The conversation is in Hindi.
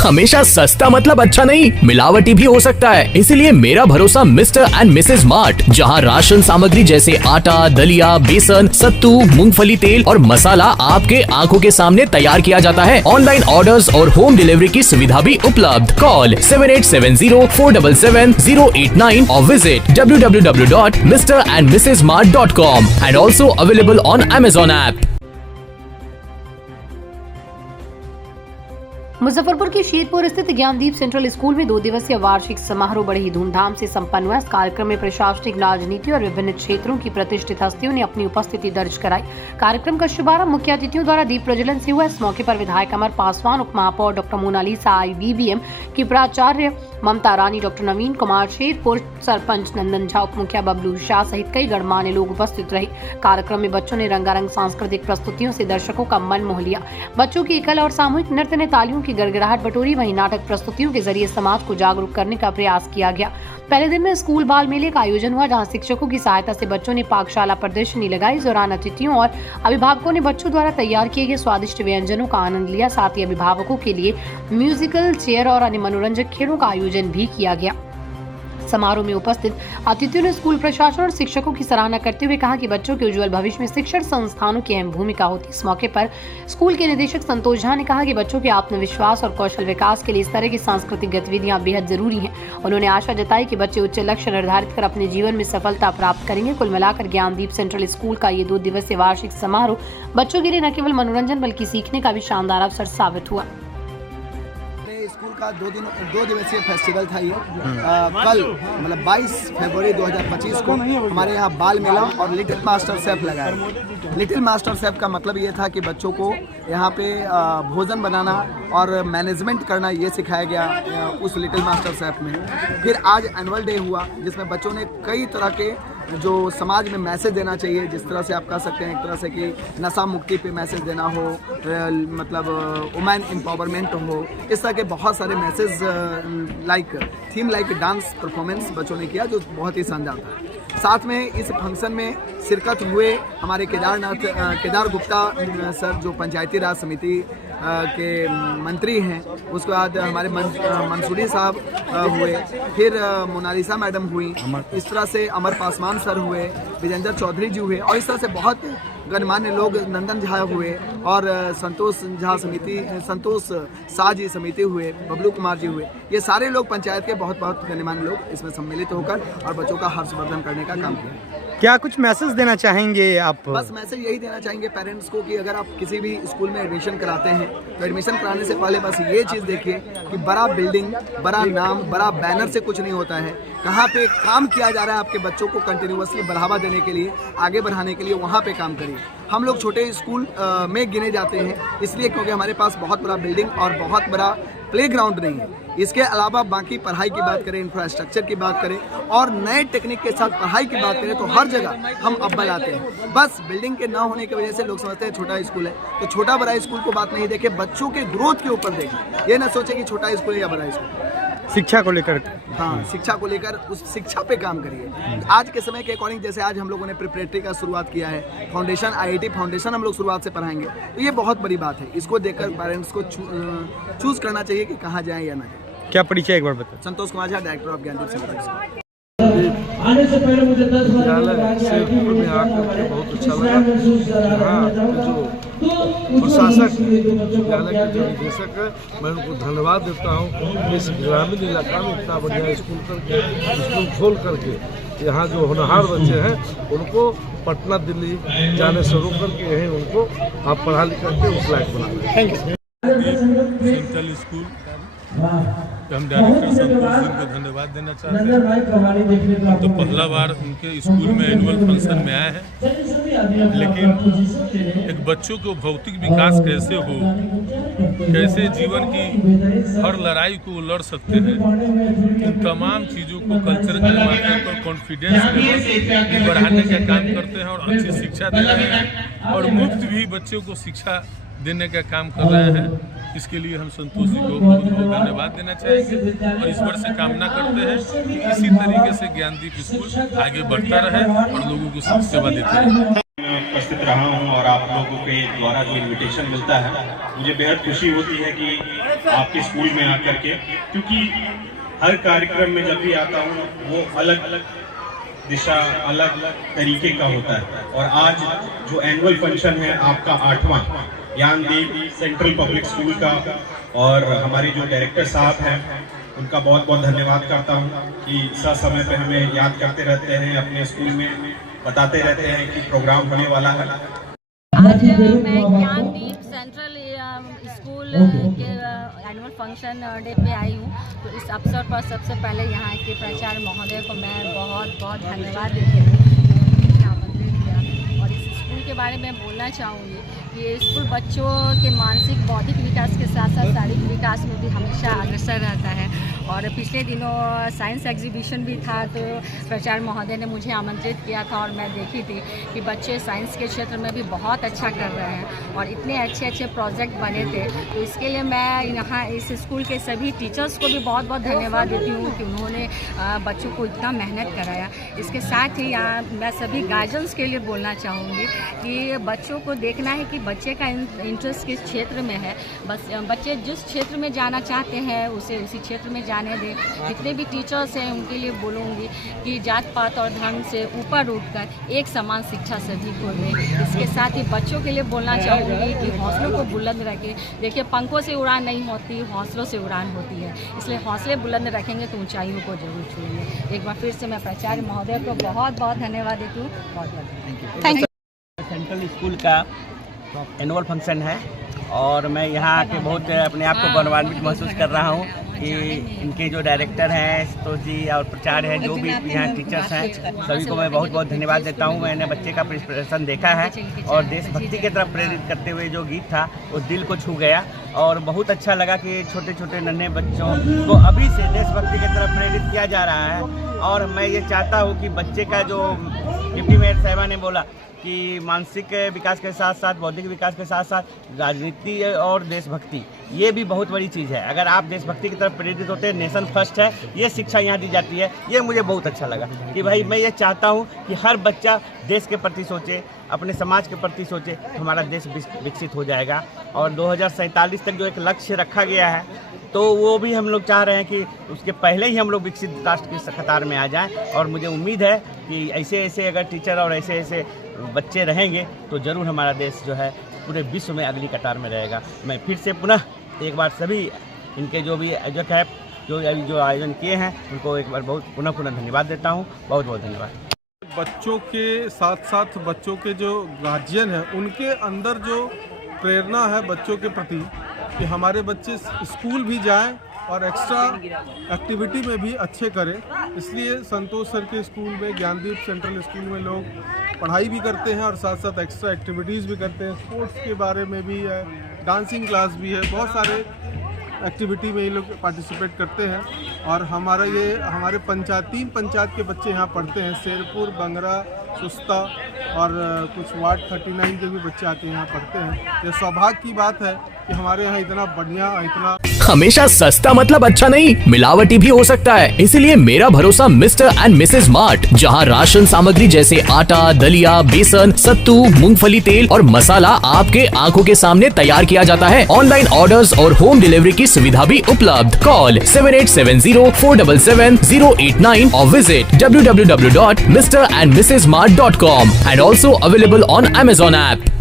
हमेशा सस्ता मतलब अच्छा नहीं, मिलावटी भी हो सकता है। इसीलिए मेरा भरोसा मिस्टर एंड मिसेज मार्ट, जहां राशन सामग्री जैसे आटा, दलिया, बेसन, सत्तू, मूंगफली तेल और मसाला आपके आंखों के सामने तैयार किया जाता है। ऑनलाइन ऑर्डर्स और होम डिलीवरी की सुविधा भी उपलब्ध। कॉल 7870477089 और visit www.mrandmrsmart.com and also available on Amazon app. Muzaffarpur के शेरपुर स्थित ज्ञानदीप सेंट्रल स्कूल में 2 दिवसीय वार्षिक समारोह बड़े ही धूमधाम से संपन्न हुआ। इस कार्यक्रम में प्रशासनिक, राजनीति और विभिन्न क्षेत्रों की प्रतिष्ठित हस्तियों ने अपनी उपस्थिति दर्ज कराई। कार्यक्रम का शुभारंभ मुख्य अतिथियों द्वारा दीप प्रज्वलन से हुआ। इस मौके पर विधायक अमर पासवान, उप महापौर डॉक्टर मोनालिसा, IBBM की प्राचार्य ममता रानी, डॉक्टर नवीन कुमार, शेरपुर सरपंच नंदन झा, उप मुखिया बबलू शाह सहित कई गणमान्य लोग उपस्थित रहे। कार्यक्रम में बच्चों ने रंगारंग सांस्कृतिक प्रस्तुतियों से दर्शकों का मन मोह लिया। बच्चों की कला और सामूहिक नृत्य ने तालियों की गड़गड़ाहट बटोरी। वहीं नाटक प्रस्तुतियों के जरिए समाज को जागरूक करने का प्रयास किया गया। पहले दिन में स्कूल बाल मेले का आयोजन हुआ, जहां शिक्षकों की सहायता से बच्चों ने पाकशाला प्रदर्शनी लगाई। इस दौरान अतिथियों और अभिभावकों ने बच्चों द्वारा तैयार किए गए स्वादिष्ट व्यंजनों का आनंद लिया। साथ ही अभिभावकों के लिए म्यूजिकल चेयर और अन्य मनोरंजक खेलों का आयोजन भी किया गया। समारोह में उपस्थित अतिथियों ने स्कूल प्रशासन और शिक्षकों की सराहना करते हुए कहा कि बच्चों के उज्जवल भविष्य में शिक्षण संस्थानों की अहम भूमिका होती है। इस मौके पर स्कूल के निदेशक संतोष झा ने कहा कि बच्चों के आत्मविश्वास और कौशल विकास के लिए इस तरह की सांस्कृतिक गतिविधियां बेहद जरूरी हैं। उन्होंने आशा जताई कि बच्चे उच्च लक्ष्य निर्धारित कर अपने जीवन में सफलता प्राप्त करेंगे। कुल मिलाकर ज्ञानदीप सेंट्रल स्कूल का ये 2 दिवसीय वार्षिक समारोह बच्चों के लिए न केवल मनोरंजन बल्कि सीखने का भी शानदार अवसर साबित हुआ। स्कूल का 2 दिवसीय फेस्टिवल था ये। कल मतलब 22 फरवरी 2025 को हमारे यहाँ बाल मेला और लिटिल मास्टर शेफ लगाया। लिटिल मास्टर शेफ का मतलब ये था कि बच्चों को यहाँ पे भोजन बनाना और मैनेजमेंट करना ये सिखाया गया उस लिटिल मास्टर शेफ में। फिर आज एनुअल डे हुआ, जिसमें बच्चों ने कई तरह के जो समाज में मैसेज देना चाहिए, जिस तरह से आप कह सकते हैं एक तरह से कि नशा मुक्ति पे मैसेज देना हो, मतलब वुमेन एम्पावरमेंट हो, इस तरह के बहुत सारे message theme like dance performance बच्चों ने किया, जो बहुत ही शानदार था। साथ में इस फंक्शन में शिरकत हुए हमारे केदार गुप्ता सर, जो पंचायती राज समिति के मंत्री हैं। उसके बाद हमारे मंसूरी साहब हुए, फिर मोनालिसा मैडम हुई, इस तरह से अमर पासवान सर हुए, विजेंद्र चौधरी जी हुए, और इस तरह से बहुत गणमान्य लोग, नंदन झा हुए और संतोष शाह जी समिति हुए, बबलू कुमार जी हुए। ये सारे लोग पंचायत के बहुत गणमान्य लोग इसमें सम्मिलित होकर और बच्चों का हर्षवर्धन करने का काम किया। क्या कुछ मैसेज देना चाहेंगे आप? बस मैसेज यही देना चाहेंगे पेरेंट्स को कि अगर आप किसी भी स्कूल में एडमिशन कराते हैं तो एडमिशन कराने से पहले बस ये चीज़ देखिए कि बड़ा बिल्डिंग, बड़ा नाम, बड़ा बैनर से कुछ नहीं होता है। कहाँ पे काम किया जा रहा है आपके बच्चों को कंटिन्यूअसली बढ़ावा देने के लिए, आगे बढ़ाने के लिए, वहाँ पे काम करिए। हम लोग छोटे स्कूल में गिने जाते हैं इसलिए क्योंकि हमारे पास बहुत बड़ा बिल्डिंग और बहुत बड़ा प्लेग्राउंड नहीं है। इसके अलावा बाकी पढ़ाई की बात करें, इंफ्रास्ट्रक्चर की बात करें और नए टेक्निक के साथ पढ़ाई की बात करें तो हर जगह हम अव्वल आते हैं। बस बिल्डिंग के ना होने की वजह से लोग समझते हैं छोटा स्कूल है, तो छोटा बड़ा स्कूल को बात नहीं देखे, बच्चों के ग्रोथ के ऊपर देखें। ये ना सोचे कि छोटा स्कूल है या बड़ा स्कूल। शिक्षा को लेकर, हाँ, शिक्षा को लेकर उस शिक्षा पे काम करिए। आज के समय के अकॉर्डिंग, जैसे आज हम लोगों ने प्रिपरेटरी का शुरुआत किया है, फाउंडेशन IIT फाउंडेशन हम लोग शुरुआत से पढ़ाएंगे, तो ये बहुत बड़ी बात है। इसको देखकर पेरेंट्स को चूज करना चाहिए कि कहाँ जाएं या ना जाएं। क्या परिचय एक बार बताओ? Santosh Kumar Jha, director of Gyandeep central school. आने से पहले मुझे 10 बार शेरपुर में आकर के बहुत अच्छा लगा। हाँ, जो प्रशासक, विद्यालय के जो निदेशक है, मैं उनको धन्यवाद देता हूँ। इस ग्रामीण इलाका में इतना बढ़िया स्कूल खोल करके यहाँ जो होनहार बच्चे हैं उनको पटना, दिल्ली जाने से रोक करके यहीं उनको आप पढ़ा लिख करके उस लायक बना। Thank you. सेंट्रल स्कूल हम डायरेक्टर संतोष जी को धन्यवाद देना चाहते हैं। तो पहला बार उनके स्कूल में एनुअल फंक्शन में आए हैं, लेकिन एक बच्चों को भौतिक विकास कैसे हो, कैसे जीवन की हर लड़ाई को लड़ सकते हैं, उन तमाम चीज़ों को कल्चर के माध्यम पर कॉन्फिडेंस लेवल बढ़ाने का काम करते हैं और अच्छी शिक्षा दे रहे हैं और मुफ्त भी बच्चों को शिक्षा देने का काम कर रहे हैं। इसके लिए हम संतोष जी को बहुत बहुत धन्यवाद देना चाहेंगे और ईश्वर से कामना करते हैं कि इसी तरीके से ज्ञानदीप स्कूल आगे बढ़ता रहे और लोगों को सेवा देते रहे। उपस्थित रहा हूं और आप लोगों के द्वारा जो इनविटेशन मिलता है, मुझे बेहद खुशी होती है कि आपके स्कूल में आकर के, क्योंकि हर कार्यक्रम में जब भी आता हूँ वो अलग अलग दिशा अलग तरीके का होता है। और आज जो एनुअल फंक्शन है आपका 8वां ज्ञानदीप सेंट्रल पब्लिक स्कूल का, और हमारे जो डायरेक्टर साहब हैं उनका बहुत बहुत धन्यवाद करता हूँ कि समय पे हमें याद करते रहते हैं, अपने स्कूल में बताते रहते हैं कि प्रोग्राम होने वाला है। आज मैं ज्ञानदीप सेंट्रल स्कूल के एनुअल फंक्शन डे पे आई हूँ। तो इस अवसर पर सबसे पहले यहाँ के प्राचार्य महोदय को मैं बहुत बहुत धन्यवाद देती हूँ कि आमंत्रित किया। और इस स्कूल के बारे में बोलना चाहूँगी कि ये स्कूल बच्चों के मानसिक बौद्धिक विकास के साथ साथ शारीरिक विकास में भी हमेशा अग्रसर रहता है। और पिछले दिनों साइंस एग्जीबिशन भी था, तो प्राचार्य महोदय ने मुझे आमंत्रित किया था और मैं देखी थी कि बच्चे साइंस के क्षेत्र में भी बहुत अच्छा कर रहे हैं और इतने अच्छे अच्छे प्रोजेक्ट बने थे। तो इसके लिए मैं यहाँ इस स्कूल के सभी टीचर्स को भी बहुत बहुत धन्यवाद देती हूँ कि उन्होंने बच्चों को इतना मेहनत कराया। इसके साथ ही यहाँ मैं सभी गार्जियंस के लिए बोलना चाहूँगी कि बच्चों को देखना है कि बच्चे का इंटरेस्ट किस क्षेत्र में है। बस बच्चे जिस क्षेत्र में जाना चाहते हैं उसे उसी क्षेत्र में जाने दें। जितने भी टीचर्स हैं उनके लिए बोलूँगी कि जात पात और धर्म से ऊपर उठकर एक समान शिक्षा सभी को दें। इसके साथ ही बच्चों के लिए बोलना चाहूँगी कि हौसलों को बुलंद रखें। देखिए, पंखों से उड़ान नहीं होती, हौसलों से उड़ान होती है। इसलिए हौसले बुलंद रखेंगे तो ऊंचाइयों को जरूर छूएंगे। एक बार फिर से मैं प्राचार्य महोदय को बहुत बहुत धन्यवाद देती हूँ। बहुत बहुत थैंक यू। सेंट्रल स्कूल का एनुअल फंक्शन है और मैं यहाँ आके बहुत अपने आप को गौरवान्वित महसूस कर रहा हूँ कि इनके जो डायरेक्टर हैं संतोष जी और प्राचार्य हैं, जो भी यहाँ टीचर्स हैं, सभी को मैं बहुत बहुत धन्यवाद देता हूँ। मैंने बच्चे का प्रदर्शन देखा है और देशभक्ति की तरफ प्रेरित करते हुए जो गीत था वो दिल को छू गया और बहुत अच्छा लगा कि छोटे छोटे नन्हे बच्चों को अभी से देशभक्ति की तरफ प्रेरित किया जा रहा है। और मैं ये चाहता हूँ कि बच्चे का जो डिप्टी मेयर साहिबा ने बोला कि मानसिक विकास के साथ साथ बौद्धिक विकास के साथ साथ राजनीति और देशभक्ति, ये भी बहुत बड़ी चीज़ है। अगर आप देशभक्ति की तरफ प्रेरित होते हैं, नेशन फर्स्ट है, ये शिक्षा यहाँ दी जाती है। ये मुझे बहुत अच्छा लगा कि भाई मैं ये चाहता हूँ कि हर बच्चा देश के प्रति सोचे, अपने समाज के प्रति सोचे, हमारा देश विकसित हो जाएगा। और 2047 तक जो एक लक्ष्य रखा गया है तो वो भी हम लोग चाह रहे हैं कि उसके पहले ही हम लोग विकसित राष्ट्र की कतार में आ जाएं। और मुझे उम्मीद है कि ऐसे ऐसे अगर टीचर और ऐसे ऐसे बच्चे रहेंगे तो ज़रूर हमारा देश जो है पूरे विश्व में अगली कतार में रहेगा। मैं फिर से पुनः एक बार सभी इनके जो भी आयोजक है जो आयोजन किए हैं उनको एक बार बहुत पुनः धन्यवाद देता हूँ। बहुत बहुत धन्यवाद। बच्चों के साथ साथ बच्चों के जो गार्जियन हैं उनके अंदर जो प्रेरणा है बच्चों के प्रति कि हमारे बच्चे स्कूल भी जाएं और एक्स्ट्रा एक्टिविटी में भी अच्छे करें, इसलिए संतोष सर के स्कूल में, ज्ञानदीप सेंट्रल स्कूल में लोग पढ़ाई भी करते हैं और साथ साथ एक्स्ट्रा एक्टिविटीज़ भी करते हैं। स्पोर्ट्स के बारे में भी है, डांसिंग क्लास भी है, बहुत सारे एक्टिविटी में ये लोग पार्टिसिपेट करते हैं। और हमारे 3 पंचायत के बच्चे यहाँ पढ़ते हैं, शेरपुर, बंगरा, सुस्ता और कुछ वार्ड 39 के भी बच्चे आके यहाँ पढ़ते हैं। ये सौभाग्य की बात है कि हमारे यहाँ इतना बढ़िया, इतना हमेशा सस्ता मतलब अच्छा नहीं, मिलावटी भी हो सकता है। इसलिए मेरा भरोसा मिस्टर एंड मिसेज मार्ट, जहां राशन सामग्री जैसे आटा, दलिया, बेसन, सत्तू, मूंगफली तेल और मसाला आपके आंखों के सामने तैयार किया जाता है। ऑनलाइन ऑर्डर्स और होम डिलीवरी की सुविधा भी उपलब्ध। कॉल 7870477089 और visit www.mrandmrsmart.com and also available on Amazon app.